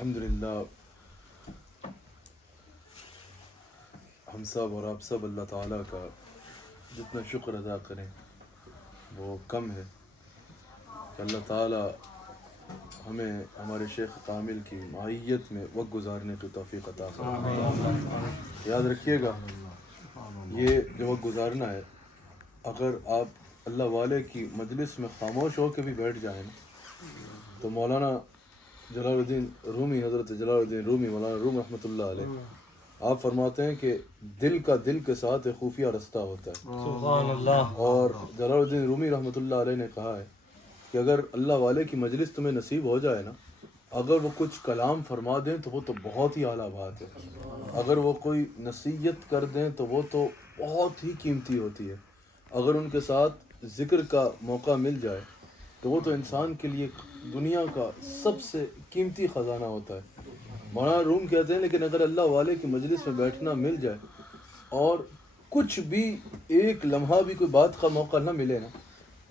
الحمدللہ ہم سب اور آپ سب اللہ تعالیٰ کا جتنا شکر ادا کریں وہ کم ہے کہ اللہ تعالیٰ ہمیں ہمارے شیخ کامل کی معیت میں وقت گزارنے کی توفیق عطا فرمائے۔ یاد رکھیے گا یہ جو وقت گزارنا ہے، اگر آپ اللہ والے کی مجلس میں خاموش ہو کے بھی بیٹھ جائیں تو مولانا جلال الدین رومی، حضرت جلال الدین رومی مولانا روم رحمۃ اللہ علیہ، آپ فرماتے ہیں کہ دل کا دل کے ساتھ ایک خفیہ رستہ ہوتا ہے۔ سبحان اللہ۔ اور جلال الدین رومی رحمۃ اللہ علیہ نے کہا ہے کہ اگر اللہ والے کی مجلس تمہیں نصیب ہو جائے نا، اگر وہ کچھ کلام فرما دیں تو وہ تو بہت ہی اعلیٰ بات ہے، اگر وہ کوئی نصیحت کر دیں تو وہ تو بہت ہی قیمتی ہوتی ہے، اگر ان کے ساتھ ذکر کا موقع مل جائے تو وہ تو انسان کے لیے دنیا کا سب سے قیمتی خزانہ ہوتا ہے۔ مولانا روم کہتے ہیں لیکن اگر اللہ والے کی مجلس میں بیٹھنا مل جائے اور کچھ بھی ایک لمحہ بھی کوئی بات کا موقع نہ ملے نا،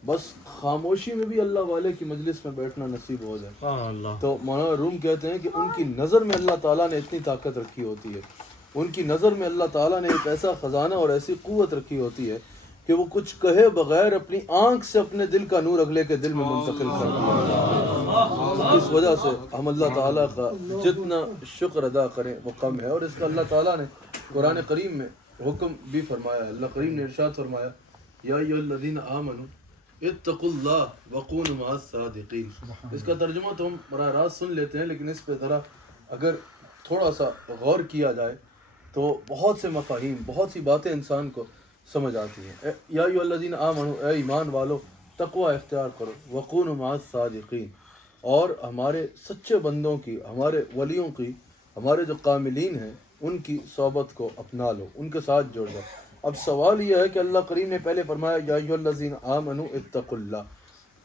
بس خاموشی میں بھی اللہ والے کی مجلس میں بیٹھنا نصیب ہو جائے، تو مولانا روم کہتے ہیں کہ ان کی نظر میں اللہ تعالیٰ نے اتنی طاقت رکھی ہوتی ہے، ان کی نظر میں اللہ تعالیٰ نے ایک ایسا خزانہ اور ایسی قوت رکھی ہوتی ہے کہ وہ کچھ کہے بغیر اپنی آنکھ سے اپنے دل کا نور اگلے کے دل میں منتقل کر دیا۔ اس وجہ سے ہم اللہ تعالیٰ کا جتنا شکر ادا کریں وہ کم ہے، اور اس کا اللہ تعالیٰ نے قرآن کریم میں حکم بھی فرمایا ہے۔ اللہ کریم نے ارشاد فرمایا یا ایھا الذین آمنوا اتقوا اللہ وکونوا مع الصادقین۔ اس کا ترجمہ تو ہم براہ راست سن لیتے ہیں، لیکن اس پہ ذرا اگر تھوڑا سا غور کیا جائے تو بہت سے مفاہیم، بہت سی باتیں انسان کو سمجھ آتی ہیں۔ یا ایھا الذین آمنوا، اے ایمان والو، تقوی اختیار کرو، وکونوا مع الصادقین، اور ہمارے سچے بندوں کی، ہمارے ولیوں کی، ہمارے جو کاملین ہیں ان کی صحبت کو اپنا لو، ان کے ساتھ جڑ جاؤ۔ اب سوال یہ ہے کہ اللہ کریم نے پہلے فرمایا یا ایھا الذین آمنوا اتقوا اللہ،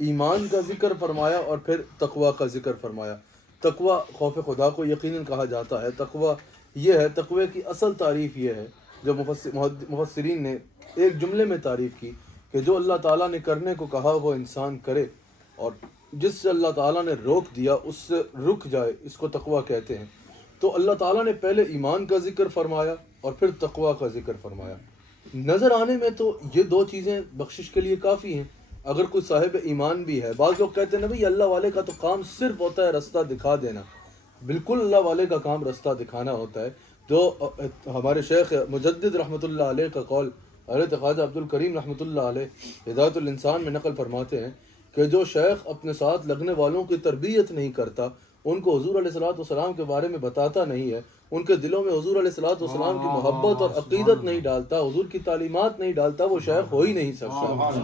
ایمان کا ذکر فرمایا اور پھر تقوی کا ذکر فرمایا۔ تقوی خوف خدا کو یقیناً کہا جاتا ہے۔ تقوی یہ ہے، تقوی کی اصل تعریف یہ ہے جو مفسرین نے ایک جملے میں تعریف کی کہ جو اللہ تعالیٰ نے کرنے کو کہا وہ انسان کرے، اور جس سے اللہ تعالیٰ نے روک دیا اس سے رک جائے، اس کو تقوی کہتے ہیں۔ تو اللہ تعالیٰ نے پہلے ایمان کا ذکر فرمایا اور پھر تقوی کا ذکر فرمایا۔ نظر آنے میں تو یہ دو چیزیں بخشش کے لیے کافی ہیں، اگر کوئی صاحب ایمان بھی ہے۔ بعض لوگ کہتے ہیں نا بھائی اللہ والے کا تو کام صرف ہوتا ہے رستہ دکھا دینا۔ بالکل اللہ والے کا کام رستہ دکھانا ہوتا ہے۔ جو ہمارے شیخ مجدد رحمۃ اللہ علیہ کا قول حضرت خواجہ عبد الکریم رحمۃ اللہ علیہ ہدایت الانسان میں نقل فرماتے ہیں کہ جو شیخ اپنے ساتھ لگنے والوں کی تربیت نہیں کرتا، ان کو حضور علیہ الصلوۃ والسلام کے بارے میں بتاتا نہیں ہے، ان کے دلوں میں حضور علیہ الصلوۃ والسلام کی محبت اور عقیدت نہیں ڈالتا، حضور کی تعلیمات نہیں ڈالتا، وہ شیخ ہو ہی نہیں سکتا۔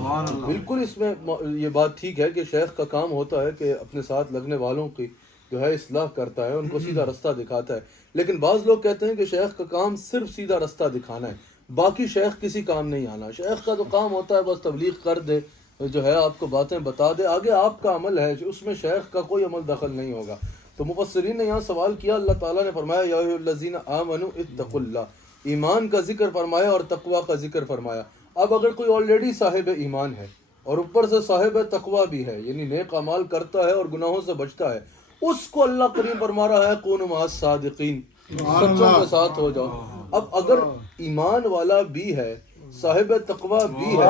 بالکل اس میں یہ بات ٹھیک ہے کہ شیخ کا کام ہوتا ہے کہ اپنے ساتھ لگنے والوں کی جو ہے اصلاح کرتا ہے، ان کو سیدھا رستہ دکھاتا ہے۔ لیکن بعض لوگ کہتے ہیں کہ شیخ کا کام صرف سیدھا رستہ دکھانا ہے، باقی شیخ کسی کام نہیں آنا۔ شیخ کا تو کام ہوتا ہے بس تبلیغ کر دے، جو ہے آپ کو باتیں بتا دے، آگے آپ کا عمل ہے اس میں شیخ کا کوئی عمل دخل نہیں ہوگا۔ تو مفسرین نے یہاں سوال کیا، اللہ تعالیٰ نے فرمایا یا ایھا الذین آمنوا اتقوا اللہ، ایمان کا ذکر فرمایا اور تقوی کا ذکر فرمایا۔ اب اگر کوئی آلریڈی صاحب ایمان ہے اور اوپر سے صاحب تقوی بھی ہے، یعنی نیک اعمال کرتا ہے اور گناہوں سے بچتا ہے، اس کو اللہ کریم فرما رہا ہے کونوا مع الصادقین، سچوں کے ساتھ ہو جاؤ۔ اب اگر ایمان والا بھی ہے، صاحب تقوی بھی ہے،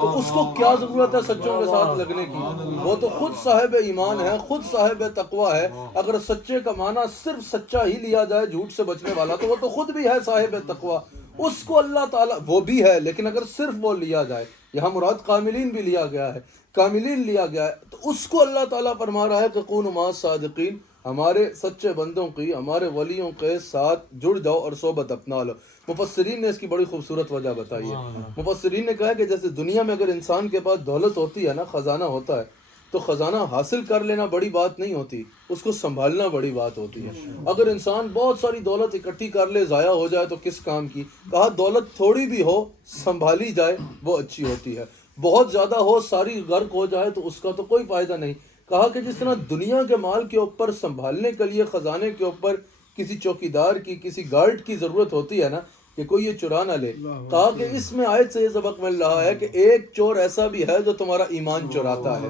تو اس کو کیا ضرورت ہے سچوں کے ساتھ لگنے کی؟ وہ تو خود صاحب ایمان ہے، خود صاحب تقوی ہے۔ اگر سچے کا معنی صرف سچا ہی لیا جائے، جھوٹ سے بچنے والا، تو وہ تو خود بھی ہے صاحب تقوی۔ اس کو اللہ تعالیٰ، وہ بھی ہے لیکن اگر صرف وہ لیا جائے، یہاں مراد کاملین بھی لیا گیا ہے، کاملین لیا گیا ہے، تو اس کو اللہ تعالیٰ فرما رہا ہے کہ کونوا مع الصادقین، ہمارے سچے بندوں کی، ہمارے ولیوں کے ساتھ جڑ جاؤ اور صحبت اپنا لو۔ مفسرین نے اس کی بڑی خوبصورت وجہ بتائی ہے۔ مفسرین نے کہا کہ جیسے دنیا میں اگر انسان کے پاس دولت ہوتی ہے نا، خزانہ ہوتا ہے، تو خزانہ حاصل کر لینا بڑی بات نہیں ہوتی، اس کو سنبھالنا بڑی بات ہوتی ہے۔ اگر انسان بہت ساری دولت اکٹھی کر لے، ضائع ہو جائے تو کس کام کی؟ کہا دولت تھوڑی بھی ہو، سنبھالی جائے وہ اچھی ہوتی ہے۔ بہت زیادہ ہو، ساری غرق ہو جائے تو اس کا تو کوئی فائدہ نہیں۔ کہا کہ جس طرح دنیا کے مال کے اوپر سنبھالنے کے لیے خزانے کے اوپر کسی چوکیدار کی، کسی گارڈ کی ضرورت ہوتی ہے نا، کہ کوئی یہ چرا نہ لے. کہا کہ اس میں آیت سے یہ سبق مل رہا ہے کہ ایک چور ایسا بھی ہے جو تمہارا ایمان چراتا ہے,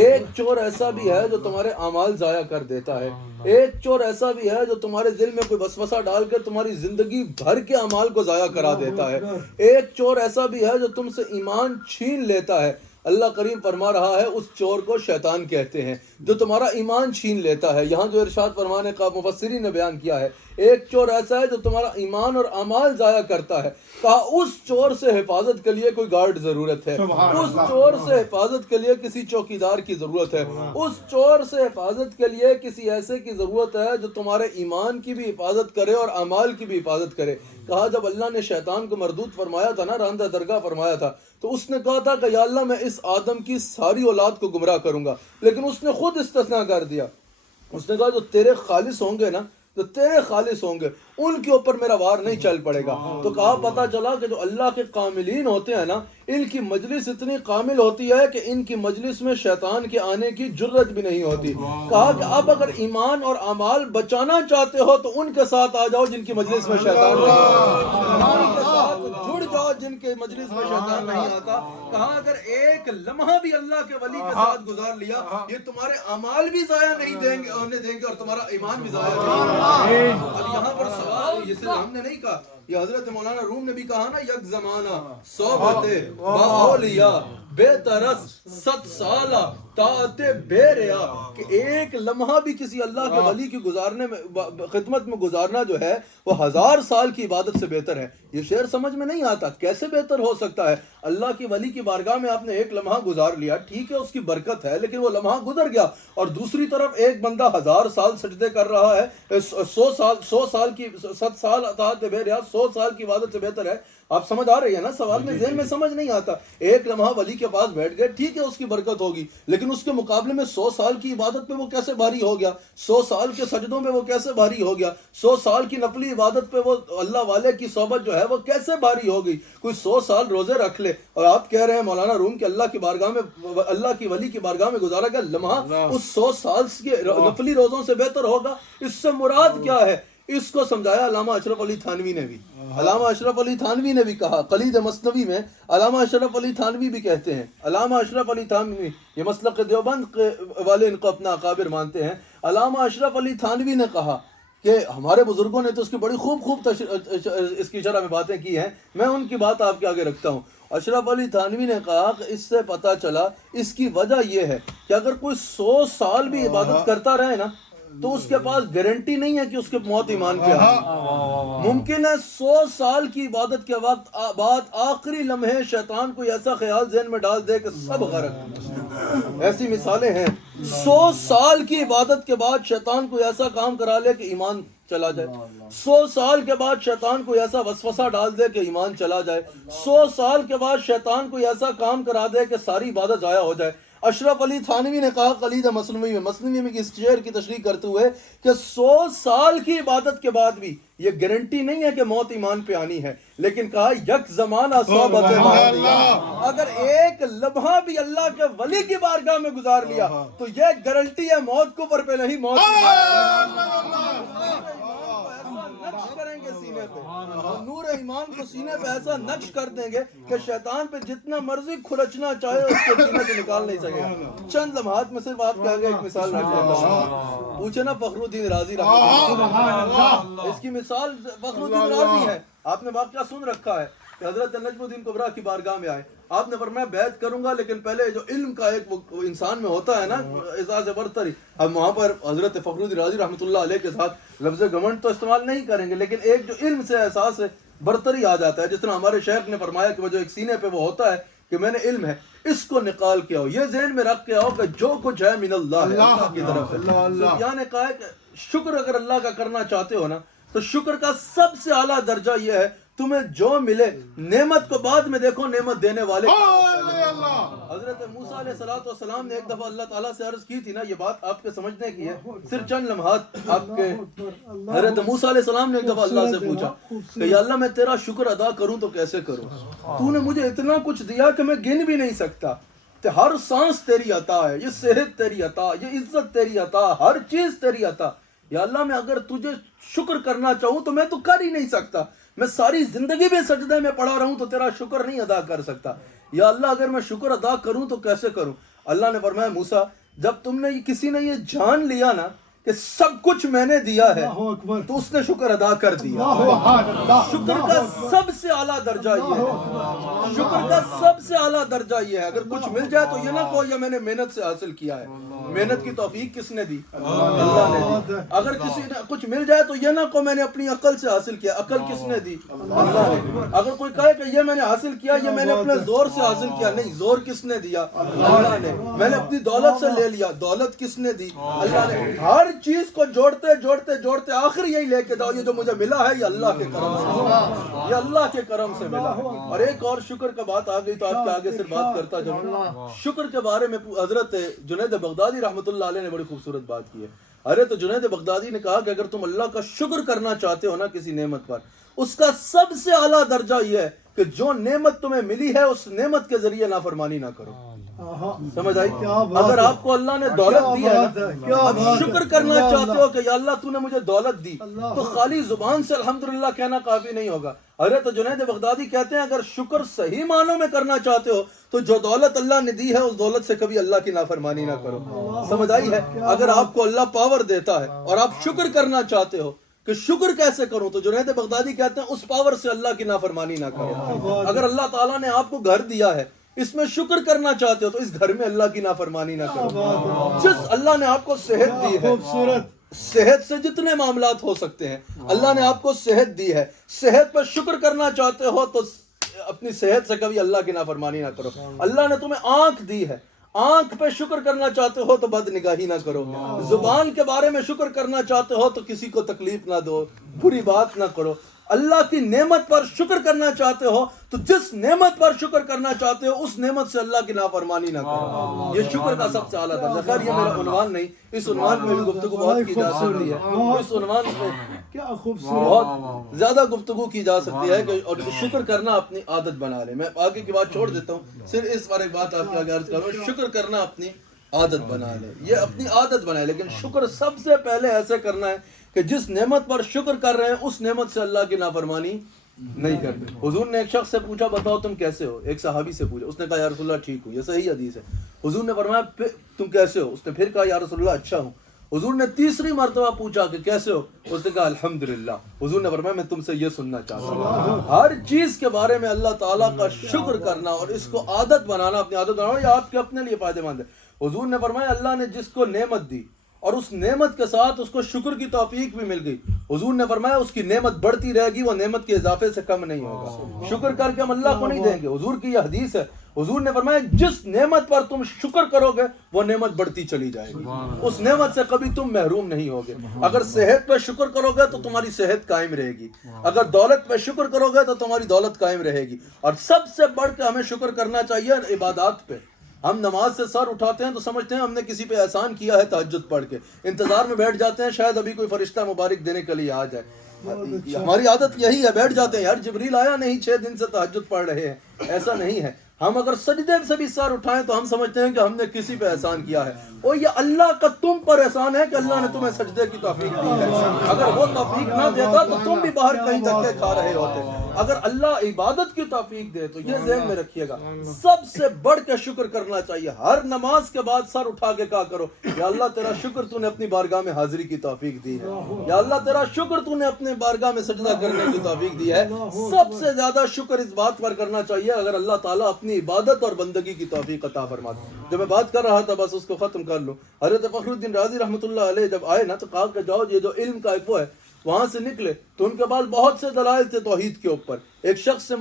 ایک چور ایسا بھی ہے جو تمہارے اعمال ضائع کر دیتا ہے, ایک چور ایسا بھی ہے جو تمہارے دل میں کوئی وسوسہ ڈال کر تمہاری زندگی بھر کے اعمال کو ضائع کرا دیتا ہے, ایک چور ایسا بھی ہے جو تم سے ایمان چھین لیتا ہے. اللہ کریم فرما رہا ہے اس چور کو شیطان کہتے ہیں جو تمہارا ایمان چھین لیتا ہے. یہاں جو ارشاد فرمانے کا مفسرین نے بیان کیا ہے, ایک چور ایسا ہے جو تمہارا ایمان اور اعمال ضائع کرتا ہے. کہا اس چور سے حفاظت کے لیے کوئی گارڈ ضرورت ہے, اس چور سے حفاظت کے لیے کسی چوکیدار کی ضرورت ہے, اس چور سے حفاظت کے لیے کسی ایسے کی ضرورت ہے جو تمہارے ایمان کی بھی حفاظت کرے اور اعمال کی بھی حفاظت کرے. کہا جب اللہ نے شیطان کو مردود فرمایا تھا نا, راندہ درگاہ فرمایا تھا, تو اس نے کہا تھا کہ یا اللہ میں اس آدم کی ساری اولاد کو گمراہ کروں گا, لیکن اس نے خود استثناء کر دیا. اس نے کہا جو تیرے خالص ہوں گے نا, جو تیرے خالص ہوں گے ان کے اوپر میرا وار نہیں چل پڑے گا. تو کہا پتہ چلا کہ جو اللہ کے کاملین ہوتے ہیں نا, ان کی مجلس اتنی کامل ہوتی ہے کہ ان کی مجلس میں شیطان کے آنے کی جرت بھی نہیں ہوتی. کہا کہ اب اگر ایمان اور اعمال بچانا چاہتے ہو تو ان کے ساتھ آ جاؤ جن کی مجلس میں شیطان نہیں آتا, ان کے ساتھ جڑ جاؤ جن کے مجلس میں شیطان نہیں آتا. کہا اگر ایک لمحہ بھی اللہ کے ولی کے ساتھ گزار لیا, یہ تمہارے اعمال بھی ضائع نہیں دیں گے ہونے دیں گے اور تمہارا ایمان بھی ضائع نہیں ہوگا. اب یہاں پر سوال جسے ہم نے نہیں کہا, یہ حضرت مولانا روم نے بھی کہا نا, یک زمانہ صحبت با اولیاء بے ترس 7 سالہ طاعت بے ریا, کہ ایک لمحہ بھی کسی اللہ کے ولی کی گزارنے میں خدمت میں گزارنا جو ہے وہ 1000 سال کی عبادت سے بہتر ہے. یہ شعر سمجھ میں نہیں آتا, کیسے بہتر ہو سکتا ہے؟ اللہ کی ولی کی بارگاہ میں آپ نے ایک لمحہ گزار لیا, ٹھیک ہے اس کی برکت ہے, لیکن وہ لمحہ گزر گیا. اور دوسری طرف ایک بندہ 1000 سال سجدے کر رہا ہے, 100 سال کی 7 سال اطاعت بے ریا 100 سال کی عبادت سے بہتر ہے. آپ سمجھ آ رہی ہے نا سوال میں؟ ذہن میں سمجھ نہیں آتا. ایک لمحہ ولی کے پاس بیٹھ گئے, ٹھیک ہے اس کی برکت ہوگی, لیکن اس کے مقابلے میں 100 سال کی عبادت پہ وہ کیسے بھاری ہو گیا, 100 سال کے سجدوں میں وہ کیسے بھاری ہو گیا, 100 سال کی نفلی عبادت پہ وہ اللہ والے کی صحبت جو ہے وہ کیسے بھاری ہو گئی. کوئی 100 سال روزے رکھ لے, اور آپ کہہ رہے ہیں مولانا روم کہ اللہ کی بارگاہ میں, اللہ کی ولی کی بارگاہ میں گزارا گیا لمحہ اس 100 سال کے نفلی روزوں سے بہتر ہوگا. اس سے مراد کیا ہے؟ اس کو سمجھایا علامہ اشرف علی تھانوی نے بھی. علامہ اشرف علی تھانوی نے بھی کہا, قلید مثنوی میں علامہ اشرف علی تھانوی بھی کہتے ہیں. علامہ اشرف علی تھانوی یہ مسلک دیوبند والے ان کو اپنا اکابر مانتے ہیں. علامہ اشرف علی تھانوی نے کہا کہ ہمارے بزرگوں نے تو اس کی بڑی خوب اس کی شرح میں باتیں کی ہیں, میں ان کی بات آپ کے آگے رکھتا ہوں. اشرف علی تھانوی نے کہا کہ اس سے پتہ چلا, اس کی وجہ یہ ہے کہ اگر کوئی 100 سال بھی عبادت کرتا رہے نا, تو اس کے پاس گارنٹی نہیں ہے کہ اس کے موت ایمان پہ آئے. ممکن ہے 100 سال کی عبادت کے وقت بعد آخری لمحے شیطان کوئی ایسا خیال ذہن میں ڈال دے کہ سب غرق. ایسی مثالیں ہیں. 100 سال کی عبادت کے بعد شیطان کوئی ایسا کام کرا لے کہ ایمان چلا جائے. 100 سال کے بعد شیطان کوئی ایسا وسوسہ ڈال دے کہ ایمان چلا جائے. 100 سال کے بعد شیطان کوئی ایسا کام کرا دے کہ ساری عبادت ضائع ہو جائے. اشرف علی تھانوی نے کہا قلید مثنوی میں اس شعر کی تشریح کرتے ہوئے کہ 100 سال کی عبادت کے بعد بھی یہ گارنٹی نہیں ہے کہ موت ایمان پہ آنی ہے, لیکن کہا یک زمانہ صحبت اگر ایک لمحہ بھی اللہ کے ولی کی بارگاہ میں گزار لیا تو یہ گارنٹی ہے موت کفر پہ نہیں, موت نقش کریں گے سینے پہ, نور ایمان کو سینے پہ ایسا نقش کر دیں گے کہ شیطان پہ جتنا مرضی کھرچنا چاہے اس کو سینے سے نکال نہیں سکے گا. چند لمحات میں صرف آپ کے آگے ایک مثال رکھ دیتا ہوں. پوچھے نا فخر الدین رازی رحمۃ اللہ, اس کی مثال فخر الدین رازی ہے. آپ نے واقعہ سن رکھا ہے کہ حضرت نجم الدین کبریٰ کی بارگاہ میں آئے, آپ نے فرمایا بیعت کروں گا لیکن پہلے جو علم کا ایک انسان میں ہوتا ہے نا اعزاز برتری, اب وہاں پر حضرت فخر الدین رازی رحمۃ اللہ علیہ کے ساتھ لفظ گھمنڈ تو استعمال نہیں کریں گے, لیکن ایک جو علم سے احساس ہے برتری آ جاتا ہے. جس طرح ہمارے شیخ نے فرمایا کہ وہ جو ایک سینے پہ وہ ہوتا ہے کہ میں نے علم ہے, اس کو نکال کے آؤ, یہ ذہن میں رکھ کے آؤ کہ جو کچھ ہے من اللہ ہے, اللہ کی طرف ہے. سفیان نے کہا ہے کہ شکر اگر اللہ کا کرنا چاہتے ہو نا تو شکر کا سب سے اعلیٰ درجہ یہ ہے تمہیں جو ملے نعمت کو بعد میں دیکھو, نعمت دینے والے. حضرت موسیٰ علیہ السلام نے ایک دفعہ اللہ تعالیٰ سے عرض کی تھی نا, یہ بات آپ کے سمجھنے کی ہے, صرف چند لمحات آپ کے. حضرت موسیٰ علیہ السلام نے ایک دفعہ اللہ سے پوچھا کہ یا اللہ میں تیرا شکر ادا کروں تو کیسے کروں, تو نے مجھے اتنا کچھ دیا کہ میں گن بھی نہیں سکتا, ہر سانس تیری عطا ہے, یہ صحت تیری عطا, یہ عزت تیری عطا, ہر چیز تیری عطا. یا اللہ میں اگر تجھے شکر کرنا چاہوں تو میں تو کر ہی نہیں سکتا, میں ساری زندگی بھی سجدے میں پڑا رہوں تو تیرا شکر نہیں ادا کر سکتا. یا اللہ اگر میں شکر ادا کروں تو کیسے کروں؟ اللہ نے فرمایا موسیٰ جب تم نے کسی نے یہ جان لیا نا کہ سب کچھ میں نے دیا ہے تو اس نے شکر ادا کر دیا. شکر کا سب سے اعلیٰ درجہ یہ ہے. شکر کا سب سے اعلیٰ درجہ یہ ہے اگر کچھ مل جائے تو یہ نہ کہو یہ میں نے محنت سے حاصل کیا ہے. محنت کی توفیق کس نے دی؟ اللہ نے دی. اگر کسی نے کچھ مل جائے تو یہ نہ کہو میں نے اپنی عقل سے حاصل کیا. عقل کس نے دی؟ اللہ نے. اگر کوئی کہے کہ یہ میں نے حاصل کیا یہ میں نے اپنے زور سے حاصل کیا، نہیں، زور کس نے دیا؟ اللہ نے. میں نے اپنی دولت سے لے لیا، دولت کس نے دی؟ اللہ نے. ہر چیز کو جوڑتے جوڑتے جوڑتے آخر یہی لے کے جاؤ یہ جو مجھے ملا ہے یہ اللہ کے کرم سے، یہ اللہ کے کرم سے ملا. اور ایک اور شکر کا بات آ گئی تو آپ کے آگے سے بات کرتا جاؤں. شکر کے بارے میں حضرت جنید بغدادی رحمۃ اللہ علیہ نے بڑی خوبصورت بات کی ہے. ارے تو جنید بغدادی نے کہا کہ اگر تم اللہ کا شکر کرنا چاہتے ہو نا کسی نعمت پر، اس کا سب سے اعلیٰ درجہ یہ ہے کہ جو نعمت تمہیں ملی ہے اس نعمت کے ذریعے نافرمانی نہ کرو. سمجھ آئی؟ اگر آپ کو اللہ نے دولت دی ہے نا، آپ شکر کرنا چاہتے ہو کہ یا اللہ تو نے مجھے دولت دی، تو خالی زبان سے الحمدللہ کہنا کافی نہیں ہوگا. ارے تو جنید بغدادی کہتے ہیں اگر شکر صحیح معنوں میں کرنا چاہتے ہو تو جو دولت اللہ نے دی ہے اس دولت سے کبھی اللہ کی نافرمانی نہ کرو. سمجھ آئی ہے؟ اگر آپ کو اللہ پاور دیتا ہے اور آپ شکر کرنا چاہتے ہو کہ شکر کیسے کروں، تو جنید بغدادی کہتے ہیں اس پاور سے اللہ کی نافرمانی نہ کرو. اگر اللہ تعالیٰ نے آپ کو گھر دیا ہے، اس میں شکر کرنا چاہتے ہو تو اس گھر میں اللہ کی نافرمانی نہ کرو. جس اللہ نے آپ کو صحت دی ہے، صحت سے جتنے معاملات ہو سکتے ہیں، اللہ نے آپ کو صحت دی ہے، صحت پر شکر کرنا چاہتے ہو تو اپنی صحت سے کبھی اللہ کی نافرمانی نہ کرو. اللہ نے تمہیں آنکھ دی ہے، آنکھ پہ شکر کرنا چاہتے ہو تو بد نگاہی نہ کرو. زبان کے بارے میں شکر کرنا چاہتے ہو تو کسی کو تکلیف نہ دو، بری بات نہ کرو. اللہ کی نعمت پر شکر کرنا چاہتے ہو تو جس نعمت پر شکر کرنا چاہتے ہو اس نعمت سے اللہ کی نافرمانی نہ کرو. یہ شکر کا سب سے اعلیٰ درجہ. خیر یہ میرا عنوان نہیں، اس عنوان میں بھی گفتگو بہت کی جا سکتی ہے. اس عنوان میں بہت زیادہ گفتگو کی جا سکتی ہے کہ اور شکر کرنا اپنی عادت بنا لے. میں آگے کی بات چھوڑ دیتا ہوں، صرف اس پر ایک بات آپ کے آگے عرض کروں. شکر کرنا اپنی عادت بنا لے، یہ اپنی عادت بنائے. لیکن شکر سب سے پہلے ایسے کرنا ہے کہ جس نعمت پر شکر کر رہے ہیں اس نعمت سے اللہ کی نافرمانی نہیں کرتے. حضور نے ایک شخص سے پوچھا بتاؤ تم کیسے ہو؟ ایک صحابی سے پوچھا، اس نے کہا یا رسول اللہ ٹھیک ہوں. یہ صحیح حدیث ہے. حضور نے فرمایا تم کیسے ہو؟ اس نے پھر کہا یا رسول اللہ اچھا ہوں. حضور نے تیسری مرتبہ پوچھا کہ کیسے ہو؟ اس نے کہا الحمدللہ. حضور نے فرمایا میں تم سے یہ سننا چاہتا ہوں ہر چیز کے بارے میں اللہ تعالیٰ کا شکر کرنا اور اس کو عادت بنانا، اپنی عادت بنانا. یہ آپ کے اپنے لیے فائدہ مند ہے. حضور نے فرمایا اللہ نے جس کو نعمت دی اور اس نعمت کے ساتھ اس کو شکر کی توفیق بھی مل گئی، حضور نے فرمایا اس کی نعمت بڑھتی رہے گی، وہ نعمت کے اضافے سے کم نہیں ہوگا. شکر کر کے ہم اللہ کو نہیں دیں گے. حضور کی یہ حدیث ہے. حضور نے فرمایا جس نعمت پر تم شکر کرو گے وہ نعمت بڑھتی چلی جائے گی، اس نعمت سے کبھی تم محروم نہیں ہوگے. اگر صحت پہ شکر کرو گے تو تمہاری صحت قائم رہے گی، اگر دولت پہ شکر کرو گے تو تمہاری دولت قائم رہے گی. اور سب سے بڑھ کے ہمیں شکر کرنا چاہیے عبادات پہ. ہم نماز سے سر اٹھاتے ہیں تو سمجھتے ہیں ہم نے کسی پہ احسان کیا ہے، تہجد پڑھ کے انتظار میں بیٹھ جاتے ہیں شاید ابھی کوئی فرشتہ مبارک دینے کے لیے آ جائے. ہماری عادت یہی ہے، بیٹھ جاتے ہیں یار جبریل آیا نہیں، 6 دن سے تہجد پڑھ رہے ہیں. ایسا نہیں ہے. ہم اگر سجدے سے بھی سر اٹھائیں تو ہم سمجھتے ہیں کہ ہم نے کسی پہ احسان کیا ہے. اور یہ اللہ کا تم پر احسان ہے کہ اللہ نے تمہیں سجدے کی توفیق دی ہے. اگر وہ توفیق نہ دیتا تو تم بھی باہر کہیں دھکے کھا رہے ہوتے. اگر اللہ عبادت کی توفیق دے تو یہ ذہن میں رکھیے گا سب سے بڑھ کے شکر کرنا چاہیے. ہر نماز کے بعد سر اٹھا کے کہا کرو یا اللہ تیرا شکر تو نے اپنی بارگاہ میں حاضری کی توفیق دی ہے، یا اللہ تیرا شکر تو نے اپنے بارگاہ میں سجدہ کرنے کی توفیق دی ہے. سب سے زیادہ شکر اس بات پر کرنا چاہیے اگر اللہ تعالیٰ اپنی عبادت اور بندگی کی توفیق عطا فرماتے. جو میں بات کر رہا تھا بس اس کو ختم کر لوں. حضرت فخر الدین رازی رحمۃ اللہ علیہ جب آئے نا تو کہا کہ جاؤ یہ جو علم کا ایک وہ ہے، وہاں سے نکلے تو ان کے پاس بہت سے دلائل تھے توحید کے اوپر. ایک شخص سے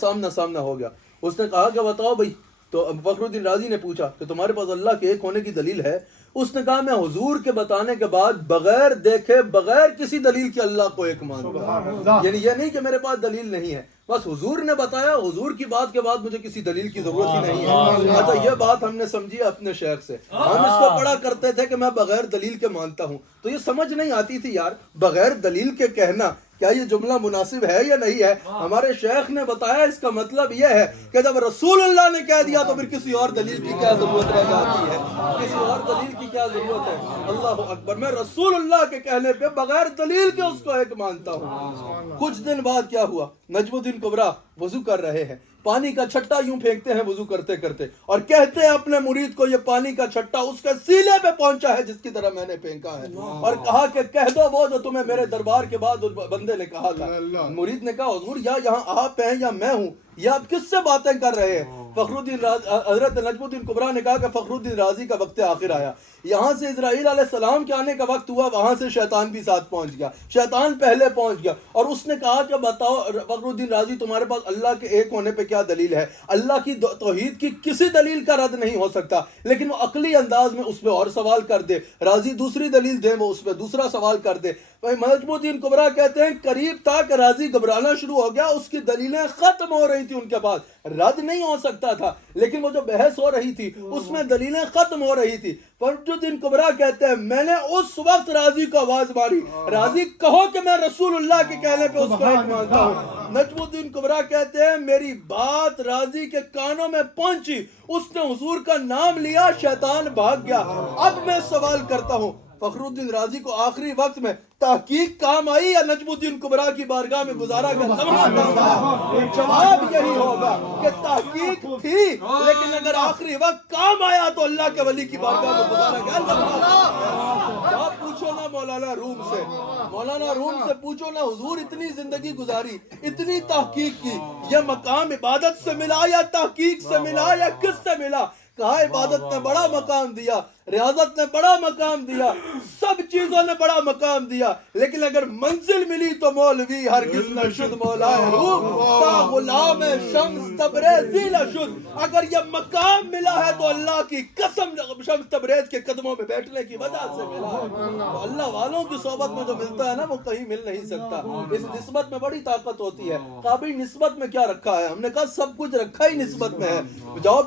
سامنا ہو گیا. اس نے کہا کہ بتاؤ بھائی. تو فخر الدین رازی نے پوچھا کہ تمہارے پاس اللہ کے ایک ہونے کی دلیل ہے؟ اس نے کہا میں حضور کے بتانے کے بعد بغیر دیکھے بغیر کسی دلیل کے اللہ کو ایک مانتا ہوں. یعنی یہ نہیں کہ میرے پاس دلیل نہیں ہے، بس حضور نے بتایا، حضور کی بات کے بعد مجھے کسی دلیل کی ضرورت ہی نہیں ہے. اچھا یہ بات ہم نے سمجھی اپنے شیخ سے. ہم اس کو پڑھا کرتے تھے کہ میں بغیر دلیل کے مانتا ہوں، تو یہ سمجھ نہیں آتی تھی یار بغیر دلیل کے کہنا کیا یہ جملہ مناسب ہے یا نہیں ہے؟ ہمارے شیخ نے بتایا اس کا مطلب یہ ہے کہ جب رسول اللہ نے کہہ دیا تو پھر کسی اور دلیل کی کیا ضرورت رہ جاتی ہے؟ کسی اور دلیل کی کیا ضرورت ہے؟ اللہ اکبر، میں رسول اللہ کے کہنے پہ بغیر دلیل کے اس کو ایک مانتا ہوں۔ کچھ دن بعد کیا ہوا، نجم الدین کبریٰ وضو کر رہے ہیں، پانی کا چھٹا یوں پھینکتے ہیں وضو کرتے کرتے، اور کہتے ہیں اپنے مرید کو یہ پانی کا چھٹا اس کے سینے پہ پہنچا ہے جس کی طرح میں نے پھینکا ہے، اور کہا کہ کہہ دو وہ جو تمہیں میرے دربار کے بعد بندے نے کہا تھا۔ مرید نے کہا حضور یا یہاں آپ ہیں یا میں ہوں، یہ آپ کس سے باتیں کر رہے ہیں؟ حضرت نجم الدین کبریٰ نے کہا کہ فخر الدین رازی کا وقت آخر آیا، یہاں سے اسرائیل علیہ السلام کے آنے کا وقت ہوا، وہاں سے شیطان بھی ساتھ پہنچ گیا، شیطان پہلے پہنچ گیا، اور اس نے کہا کہ بتاؤ فخر الدین رازی تمہارے پاس اللہ کے ایک ہونے پہ کیا دلیل ہے؟ اللہ کی توحید کی کسی دلیل کا رد نہیں ہو سکتا، لیکن وہ عقلی انداز میں اس پہ اور سوال کر دے، رازی دوسری دلیل دے، وہ اس پہ دوسرا سوال کر دے۔ نجم الدین کبریٰ کہتے ہیں قریب تھا کہ راضی گھبرانا شروع ہو گیا، اس کی دلیلیں ختم ہو رہی تھی، ان کے پاس رد نہیں ہو سکتا تھا، لیکن وہ جو بحث ہو رہی تھی اس میں دلیلیں ختم ہو رہی تھی۔ نجم الدین کبریٰ کہتے ہیں میں نے اس وقت راضی کو آواز ماری، راضی کہو کہ میں رسول اللہ کے کہنے پہ اس کو ایک مانتا ہوں۔ نجم الدین کبریٰ کہتے ہیں میری بات راضی کے کانوں میں پہنچی، اس نے حضور کا نام لیا، شیطان بھاگ گیا۔ اب میں سوال کرتا ہوں فخر الدین رازی کو آخری وقت میں تحقیق کام آئی یا نجم الدین کبریٰ کی بارگاہ میں گزارا کا زمانہ کام آیا؟ جواب یہی ہوگا کہ تحقیق تھی، لیکن اگر آخری وقت کام آیا تو اللہ کے ولی کی بارگاہ میں گزارا گیا۔ آپ پوچھو نا مولانا روم سے، مولانا روم سے پوچھو نا حضور اتنی زندگی گزاری، اتنی تحقیق کی، یہ مقام عبادت سے ملا یا تحقیق سے ملا یا کس سے ملا؟ کہا عبادت نے بڑا مقام دیا، ریاضت نے بڑا مقام دیا، سب چیزوں نے بڑا مقام دیا، لیکن اگر منزل ملی تو مولوی ہرگز نہ شد مولائے روم تا غلام شمس تبریزی نہ شد۔ اگر یہ مقام ملا ہے تو اللہ کی قسم شمس تبریز کے قدموں میں بیٹھنے کی وجہ سے ملا ہے۔ تو اللہ والوں کی صحبت میں جو ملتا ہے نا وہ کہیں مل نہیں سکتا۔ اس نسبت میں بڑی طاقت ہوتی ہے۔ قابل نسبت میں کیا رکھا ہے؟ ہم نے کہا سب کچھ رکھا ہی نسبت میں ہے۔ جاؤ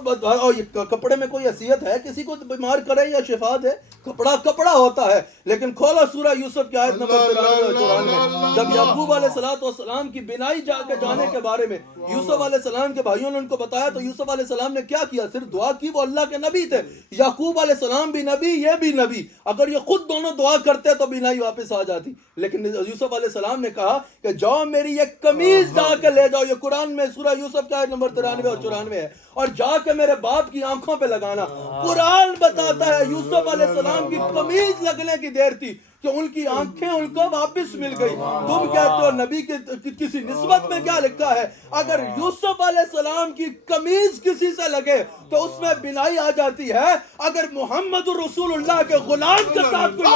کپڑے میں کوئی حیثیت ہے کسی کو بیمار کرے یا شفا دے؟ کپڑا کپڑا ہوتا ہے۔ لیکن کھولا سورہ یوسف کی آیت نمبر 93 اور 94، جب یعقوب علیہ السلام کی بینائی جانے کے بارے میں یوسف علیہ السلام کے بھائیوں نے ان کو بتایا تو یوسف علیہ السلام نے کیا کیا؟ صرف دعا کی، وہ اللہ کے نبی تھے، یعقوب علیہ السلام بھی نبی، یہ بھی نبی، اگر یہ خود دونوں دعا کرتے تو بینائی واپس آ جاتی۔ لیکن یوسف علیہ السلام نے کہا کہ جاؤ میری یہ قمیض جا کے لے جاؤ، یہ قرآن میں سورہ یوسف کی آیت نمبر 93 اور 94 ہے، اور جا کے میرے باپ کی آنکھوں پہ لگانا۔ قرآن بتاتا ہے یوسف علیہ السلام کی قمیض لگنے کی دیر تھی کہ ان کی آنکھیں ان کو واپس مل گئی۔ تم کہتے ہو نبی کی کسی نسبت میں کیا لکھا ہے؟ اگر یوسف علیہ السلام کی قمیض کسی سے لگے تو اس میں بینائی آ جاتی ہے، اگر محمد رسول اللہ کے غلام کے ساتھ کوئی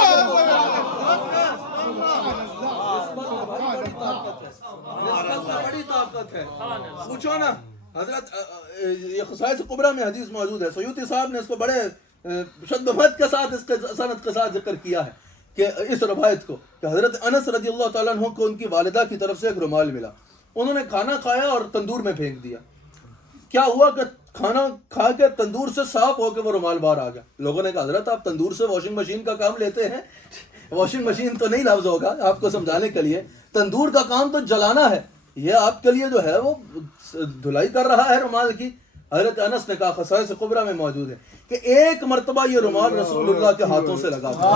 بڑی طاقت ہے۔ پوچھو نا حضرت یہ خصائص کبریٰ میں حدیث موجود ہے، سیوطی صاحب نے اس کو بڑے شد و مد کے ساتھ اس کے سند کے ساتھ ذکر کیا ہے کہ اس روایت کو کہ حضرت انس رضی اللہ تعالیٰ عنہ کو ان کی والدہ کی طرف سے ایک رومال ملا، انہوں نے کھانا کھایا اور تندور میں پھینک دیا۔ کیا ہوا کہ کھانا کھا کے تندور سے صاف ہو کے وہ رومال باہر آ گیا۔ لوگوں نے کہا حضرت آپ تندور سے واشنگ مشین کا کام لیتے ہیں؟ واشنگ مشین تو نہیں لفظ ہوگا آپ کو سمجھانے کے لیے، تندور کا کام تو جلانا ہے، یہ آپ کے لیے جو ہے وہ دھلائی کر رہا ہے رومال کی۔ حضرت انس نے کہا خصائص کبریٰ میں موجود ہے کہ ایک مرتبہ یہ رومال رسول اللہ کے ہاتھوں سے لگا تھا،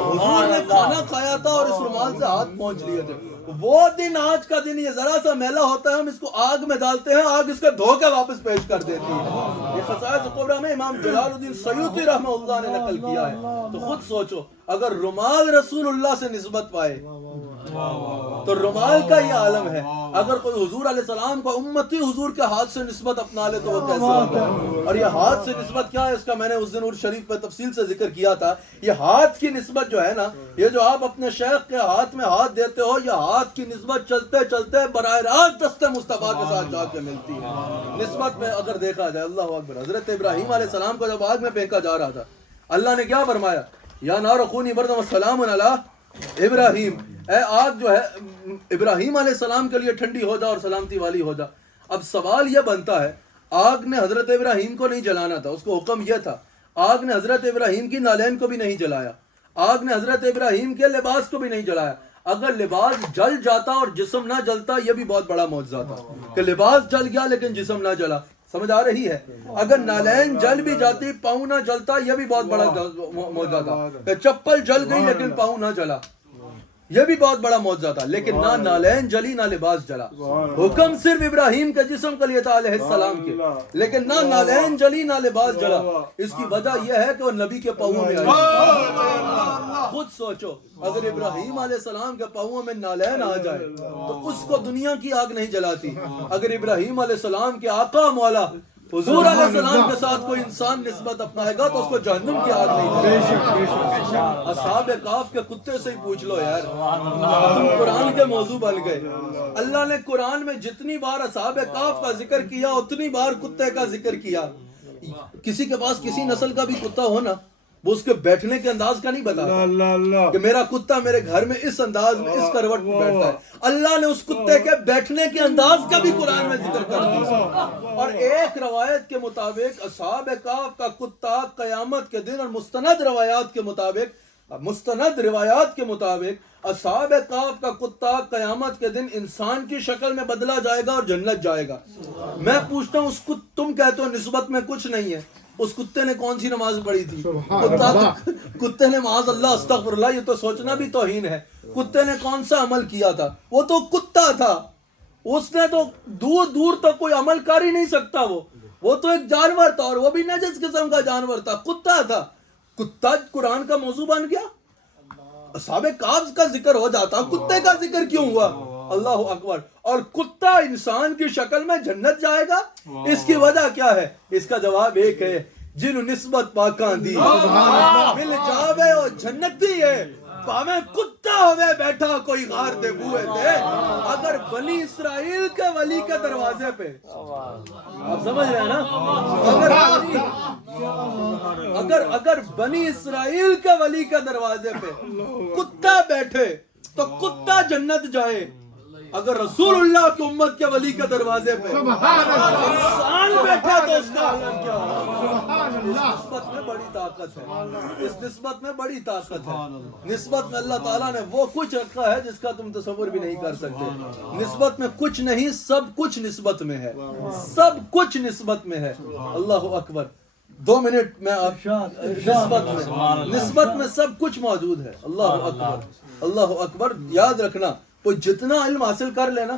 حضور نے کھانا کھایا تھا اور اس رومال سے ہاتھ پہنچ لیے تھے۔ وہ دن آج کا دن، یہ ذرا سا میلا ہوتا ہے، ہم اس کو آگ میں ڈالتے ہیں، آگ اس کے دھو کے واپس پیش کر دیتی ہے۔ یہ خصائص کبریٰ میں امام جلال الدین سیوطی رحمہ اللہ نے نقل کیا ہے۔ تو خود سوچو اگر رومال رسول اللہ سے نسبت پائے تو رومال کا یہ عالم ہے، اگر کوئی حضور علیہ السلام کو امتی حضور کے ہاتھ سے نسبت اپنا لے تو وہ کیسے ہوگا؟ اور یہ ہاتھ سے نسبت کیا ہے اس کا میں نے اس دن عرس شریف پہ تفصیل سے ذکر کیا تھا۔ یہ ہاتھ کی نسبت جو ہے نا، یہ جو آپ اپنے شیخ کے ہاتھ میں ہاتھ دیتے ہو، یہ ہاتھ کی نسبت چلتے چلتے براہ راست دست مصطفیٰ کے ساتھ جا کے ملتی ہے۔ نسبت میں اگر دیکھا جائے، اللہ اکبر، حضرت ابراہیم علیہ السلام کو جب آگ میں پھینکا جا رہا تھا، اللہ نے کیا فرمایا؟ یا نار کونی بردا وسلام علی ابراہیم، اے آگ جو ہے ابراہیم علیہ السلام کے لیے ٹھنڈی ہو جا اور سلامتی والی ہو جا۔ اب سوال یہ بنتا ہے، آگ نے حضرت ابراہیم کو نہیں جلانا تھا، اس کو حکم یہ تھا، آگ نے حضرت ابراہیم کی نالین کو بھی نہیں جلایا، آگ نے حضرت ابراہیم کے لباس کو بھی نہیں جلایا، اگر لباس جل جاتا اور جسم نہ جلتا یہ بھی بہت بڑا معجزہ تھا کہ لباس جل گیا لیکن جسم نہ جلا. سمجھ آ رہی ہے؟ اگر نالین جل بھی جاتی پاؤں نہ جلتا یہ بھی بہت بڑا معجزہ تھا کہ چپل جل گئی لیکن پاؤں نہ جلا. یہ بھی بہت بڑا معجزہ تھا. لیکن نہ نالین جلی نہ لباس جلا. حکم صرف ابراہیم کے جسم کے لیے تھا علیہ السلام کے, لیکن نہ نالین جلی نہ لباس جلا. اس کی وجہ یہ ہے کہ وہ نبی کے پاؤں میں آئی. خود سوچو اگر ابراہیم علیہ السلام کے پاؤں میں نالین آ جائے تو اس کو دنیا کی آگ نہیں جلاتی. اگر ابراہیم علیہ السلام کے آقا مولا حضور علیہ السلام کے ساتھ کوئی انسان نسبت اپنائے گا تو اس کو جہنم کی آگ نہیں جلے. اصحاب کہف کے کتے سے ہی پوچھ لو یار, تم قرآن کے موضوع بن گئے. اللہ نے قرآن میں جتنی بار اصحاب کہف کا ذکر کیا اتنی بار کتے کا ذکر کیا. کسی کے پاس کسی نسل کا بھی کتا ہو نا, وہ اس کے بیٹھنے کے انداز کا نہیں بتاتا کہ میرا کتا میرے گھر میں اس انداز میں اس کروٹ میں بیٹھتا ہے. اللہ نے اس کتے کے بیٹھنے کے انداز کا بھی قرآن میں ذکر کر دیا. اور ایک روایت کے مطابق اصحاب کہف کا کتا قیامت کے دن, اور مستند روایات کے مطابق اصحاب کہف کا کتا قیامت کے دن انسان کی شکل میں بدلا جائے گا اور جنت جائے گا. میں پوچھتا ہوں تم کہتے ہو نسبت میں کچھ نہیں ہے, اس کتے نے کون سی نماز پڑھی تھی؟ کتے نے معاذ اللہ استغفر اللہ, یہ تو سوچنا بھی توہین ہے, کتے نے کون سا عمل کیا تھا؟ وہ تو کتا تھا, اس نے تو دور دور تک کوئی عمل کر ہی نہیں سکتا. وہ تو ایک جانور تھا, اور وہ بھی نجس قسم کا جانور تھا, کتا تھا. کتا قرآن کا موضوع بن گیا. اصحاب کہف کا ذکر ہو جاتا, کتے کا ذکر کیوں ہوا؟ اللہ اکبر. اور کتا انسان کی شکل میں جنت جائے گا, اس کی وجہ کیا ہے؟ اس کا جواب ایک ہے, جن نسبت پاکاں دی مل جاوے او جنتی ہے, پاویں کتا ہوئے بیٹھا کوئی غار دے بوئے دے. اگر بنی اسرائیل کے ولی کے دروازے پہ, آپ سمجھ رہے ہیں نا, اگر بنی اسرائیل کے ولی کے دروازے پہ کتا بیٹھے تو کتا جنت جائے. اگر رسول اللہ کی امت کے ولی کے دروازے پہ انسان بیٹھا تو اس کا عالم کیا ہوگا؟ اس نسبت میں بڑی طاقت ہے, اس نسبت میں بڑی طاقت ہے. نسبت میں اللہ تعالیٰ نے وہ کچھ رکھا ہے جس کا تم تصور بھی نہیں کر سکتے. نسبت میں کچھ نہیں, سب کچھ نسبت میں ہے, سب کچھ نسبت میں ہے. اللہ اکبر. 2 منٹ میں آپ نسبت میں سب کچھ موجود ہے. اللہ اکبر, اللہ اکبر. یاد رکھنا, وہ جتنا علم حاصل کر لے نا,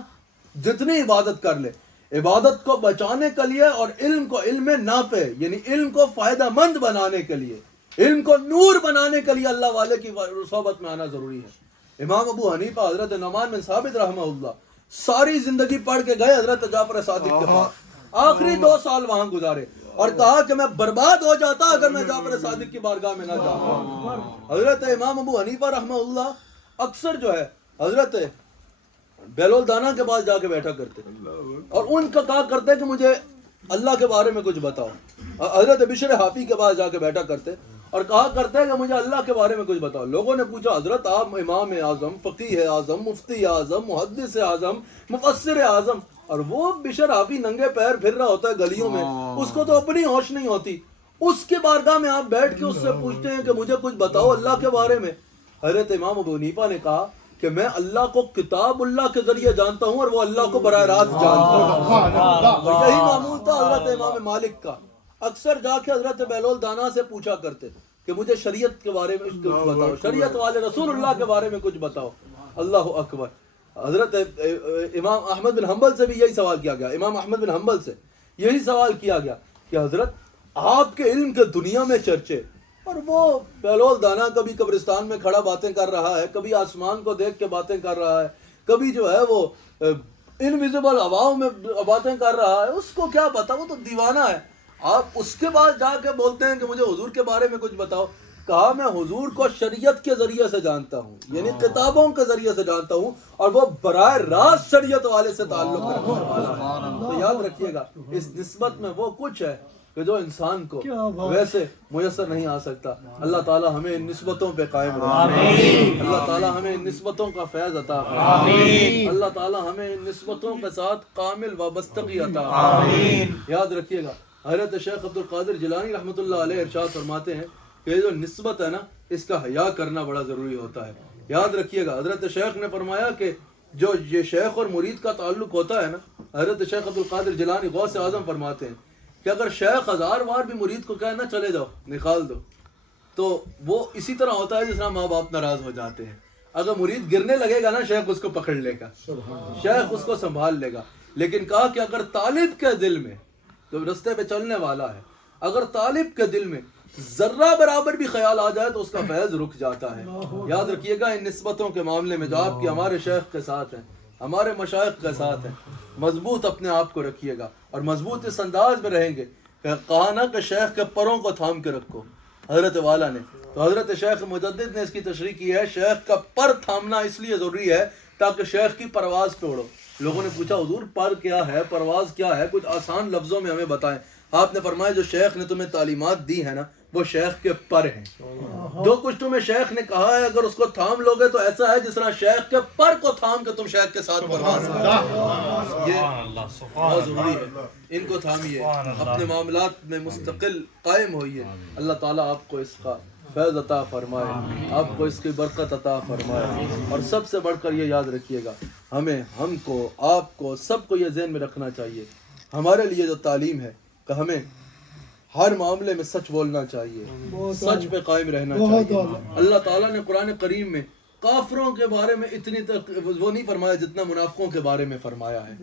جتنی عبادت کر لے, عبادت کو بچانے کے لیے اور علم کو علم نافع یعنی علم کو فائدہ مند بنانے کے لیے, علم کو نور بنانے کے لیے اللہ والے کی صحبت میں آنا ضروری ہے. امام ابو حنیفہ حضرت نعمان بن ثابت رحمہ اللہ ساری زندگی پڑھ کے گئے حضرت جعفر صادق کے پاس, آخری 2 سال وہاں گزارے, اور کہا کہ میں برباد ہو جاتا اگر میں جعفر صادق کی بارگاہ میں نہ جاتا. حضرت امام ابو حنیفہ رحمہ اللہ اکثر جو ہے حضرت بیلول دانا کے پاس جا کے بیٹھا کرتے اور ان کا کہا کرتے کہ مجھے اللہ کے بارے میں کچھ بتاؤ. حضرت بشر حافی کے پاس جا کے بیٹھا کرتے اور کہا کرتے کہ مجھے اللہ کے بارے میں کچھ بتاؤ. لوگوں نے پوچھا حضرت آپ امام اعظم, فقیہ اعظم, مفتی اعظم, محدث اعظم, مفسر اعظم, اور وہ بشر حافی ننگے پیر پھر رہا ہوتا ہے گلیوں میں, اس کو تو اپنی ہوش نہیں ہوتی. اس کے بارگاہ میں آپ بیٹھ کے اس سے پوچھتے ہیں کہ مجھے کچھ بتاؤ اللہ کے بارے میں. حضرت امام ابو حنیفہ نے کہا کہ میں اللہ کو کتاب اللہ کے ذریعے جانتا ہوں اور وہ اللہ کو براہ راست جانتا ہوں. اور یہی معمول تھا حضرت امام مالک کا. اکثر جا کے حضرت بیلول دانا سے پوچھا کرتے کہ مجھے شریعت کے بارے میں کچھ بتاؤ, شریعت والے رسول اللہ کے بارے میں کچھ بتاؤ. اللہ اکبر. حضرت امام احمد بن حنبل سے بھی یہی سوال کیا گیا, امام احمد بن حنبل سے یہی سوال کیا گیا کہ حضرت آپ کے علم کے دنیا میں چرچے, اور وہ بیلول دانا کبھی قبرستان میں کھڑا باتیں کر رہا ہے, کبھی آسمان کو دیکھ کے باتیں کر رہا ہے, کبھی جو ہے وہ انویزیبل ہواؤں میں باتیں کر رہا ہے, اس کو کیا پتا, وہ تو دیوانہ ہے. آپ اس کے بعد جا کے بولتے ہیں کہ مجھے حضور کے بارے میں کچھ بتاؤ. کہا میں حضور کو شریعت کے ذریعے سے جانتا ہوں, یعنی کتابوں کے ذریعے سے جانتا ہوں, اور وہ براہ راست شریعت والے سے تعلق رکھنے والا ہے. تو یاد رکھیے گا اس نسبت میں وہ کچھ ہے کہ جو انسان کو ویسے میسر نہیں آ سکتا. اللہ تعالی ہمیں ان نسبتوں پہ قائم رکھے, اللہ تعالی ہمیں ان نسبتوں کا فیض عطا فرمائے, اللہ تعالی ہمیں ان نسبتوں کے ساتھ کامل وابستگی عطا فرمائے. یاد رکھیے گا حضرت شیخ عبد القادر جیلانی رحمۃ اللہ علیہ ارشاد فرماتے ہیں کہ جو نسبت ہے نا, اس کا حیا کرنا بڑا ضروری ہوتا ہے. یاد رکھیے گا حضرت شیخ نے فرمایا کہ جو یہ شیخ اور مرید کا تعلق ہوتا ہے نا، حضرت شیخ عبد القادر جیلانی غوث اعظم فرماتے ہیں کہ اگر شیخ 1000 بار بھی مرید کو کہے نا چلے جاؤ نکال دو، تو وہ اسی طرح ہوتا ہے جس طرح ماں باپ ناراض ہو جاتے ہیں. اگر مرید گرنے لگے گا نا شیخ اس کو پکڑ لے گا، شیخ اس کو سنبھال لے گا. لیکن کہا کہ اگر طالب کے دل میں، جو رستے پہ چلنے والا ہے، اگر طالب کے دل میں ذرہ برابر بھی خیال آ جائے تو اس کا فیض رک جاتا ہے. یاد رکھیے گا ان نسبتوں کے معاملے میں جو آپ کی ہمارے شیخ کے ساتھ ہیں، ہمارے مشائخ کے ساتھ ہیں، مضبوط اپنے آپ کو رکھیے گا. اور مضبوط اس انداز میں رہیں گے کہ کہا نا کہ شیخ کے پروں کو تھام کے رکھو حضرت والا نے. تو حضرت شیخ مجدد نے اس کی تشریح کی ہے، شیخ کا پر تھامنا اس لیے ضروری ہے تاکہ شیخ کی پرواز پہ اڑو. لوگوں نے پوچھا حضور پر کیا ہے، پرواز کیا ہے، کچھ آسان لفظوں میں ہمیں بتائیں. آپ نے فرمایا جو شیخ نے تمہیں تعلیمات دی ہے نا وہ شیخ کے پر ہیں. جو کچھ تمہیں شیخ نے کہا ہے اگر اس کو تھام لو گے تو ایسا ہے جس طرح شیخ کے پر کو تھام کے تم شیخ کے ساتھ پرواز کرو. یہ بہت ضروری ہے، ان کو تھامیے، اپنے معاملات میں مستقل قائم ہوئیے. اللہ تعالیٰ آپ کو اس کا فیض عطا فرمائے، آپ کو اس کی برکت عطا فرمائے. اور سب سے بڑھ کر یہ یاد رکھیے گا، ہم کو، آپ کو، سب کو یہ ذہن میں رکھنا چاہیے ہمارے لیے جو تعلیم ہے کہ ہمیں ہر معاملے میں سچ بولنا چاہیے، سچ پہ قائم رہنا چاہیے. اللہ تعالیٰ نے قرآن کریم میں کافروں کے بارے میں اتنی وہ نہیں فرمایا جتنا منافقوں کے بارے میں فرمایا ہے.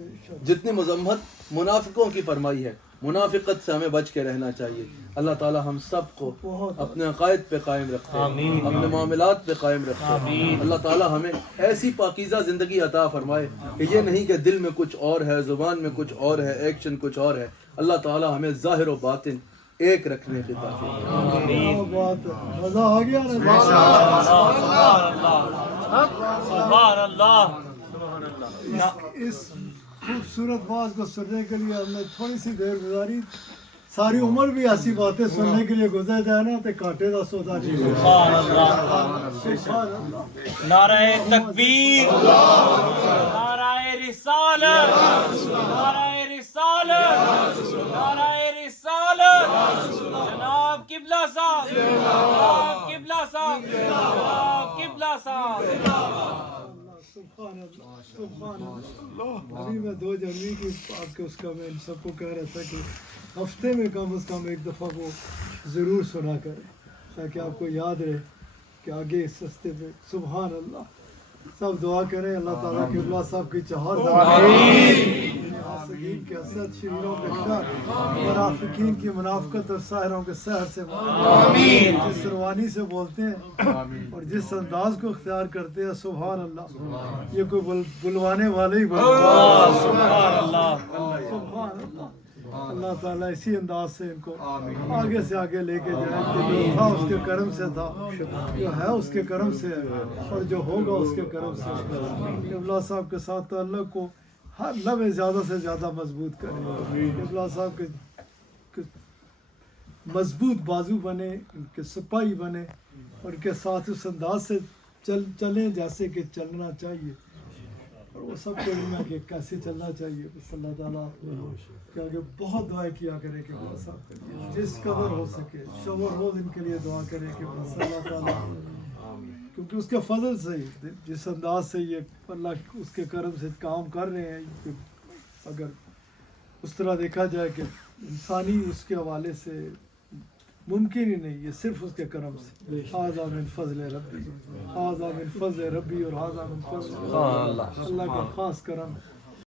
جتنی مذمت منافقوں کی فرمائی ہے، منافقت سے ہمیں بچ کے رہنا چاہیے. اللہ تعالیٰ ہم سب کو اپنے عقائد پہ قائم رکھے، اپنے معاملات پہ قائم رکھے. اللہ تعالیٰ ہمیں ایسی پاکیزہ زندگی عطا فرمائے کہ یہ نہیں کہ دل میں کچھ اور ہے، زبان میں کچھ اور ہے، ایکشن کچھ اور ہے. اللہ تعالیٰ ہمیں ظاہر و باطن ایک رکھنے کی توفیق. مزہ آ گیا اس خوبصورت بات کو سننے کے لیے ہم نے تھوڑی سی دیر گزاری. ساری عمر بھی ایسی باتیں سننے کے لیے گزر جائے نا تو کاٹے کا سودا نہیں. سبحان اللہ، نعرہ تکبیر، نعرہ رسالت، نعرہ رسالت، نعرہ رسالت. جناب قبلہ صاحب، جناب قبلہ صاحب، جناب قبلہ صاحب. سبحان اللہ، سبحان اللہ. ابھی میں 2 جنوری کی آپ کے اس کا میں سب کو کہہ رہا تھا کہ ہفتے میں کم از کم ایک دفعہ وہ ضرور سنا کریں تاکہ آپ کو یاد رہے کہ آگے اس رستے پہ. سبحان اللہ. سب دعا کریں اللہ تعالیٰ قبلہ صاحب کی چہار عاشقین کے حسد، شریروں کے شر، منافقین کی منافقت اور ساحروں کے سحر سے جس روانی سے بولتے ہیں اور جس انداز کو اختیار کرتے ہیں. سبحان اللہ. یہ کوئی بلوانے والے ہی سبحان اللہ. سبحان اللہ. اللہ تعالیٰ اسی انداز سے ان کو آگے سے آگے لے کے جائے کہ جو تھا اس کے کرم سے تھا، جو ہے اس کے کرم سے ہے، اور جو ہوگا اس کے کرم سے. قبلہ صاحب کے ساتھ تعلق کو ہر لمحے زیادہ سے زیادہ مضبوط کریں. قبلہ صاحب کے مضبوط بازو بنے، ان کے سپاہی بنے، اور ان کے ساتھ اس انداز سے چلیں جیسے کہ چلنا چاہیے. اور وہ سب کو علم ہے کہ کیسے چلنا چاہیے. بس اللہ تعالیٰ کہ آگے بہت دعائیں کیا کرے کہ قبلہ صاحب کے لیے جس قدر ہو سکے شب و روز ان کے لیے دعا کرے کہ بس اللہ تعالیٰ، کیونکہ اس کے فضل سے ہی جس انداز سے یہ اللہ اس کے کرم سے کام کر رہے ہیں، کہ اگر اس طرح دیکھا جائے کہ انسانی اس کے حوالے سے ممکن ہی نہیں، یہ صرف اس کے کرم سے. ھذا من فضل ربی، ھذا من فضل ربی، اور ھذا من فضل اللہ کا خاص کرم.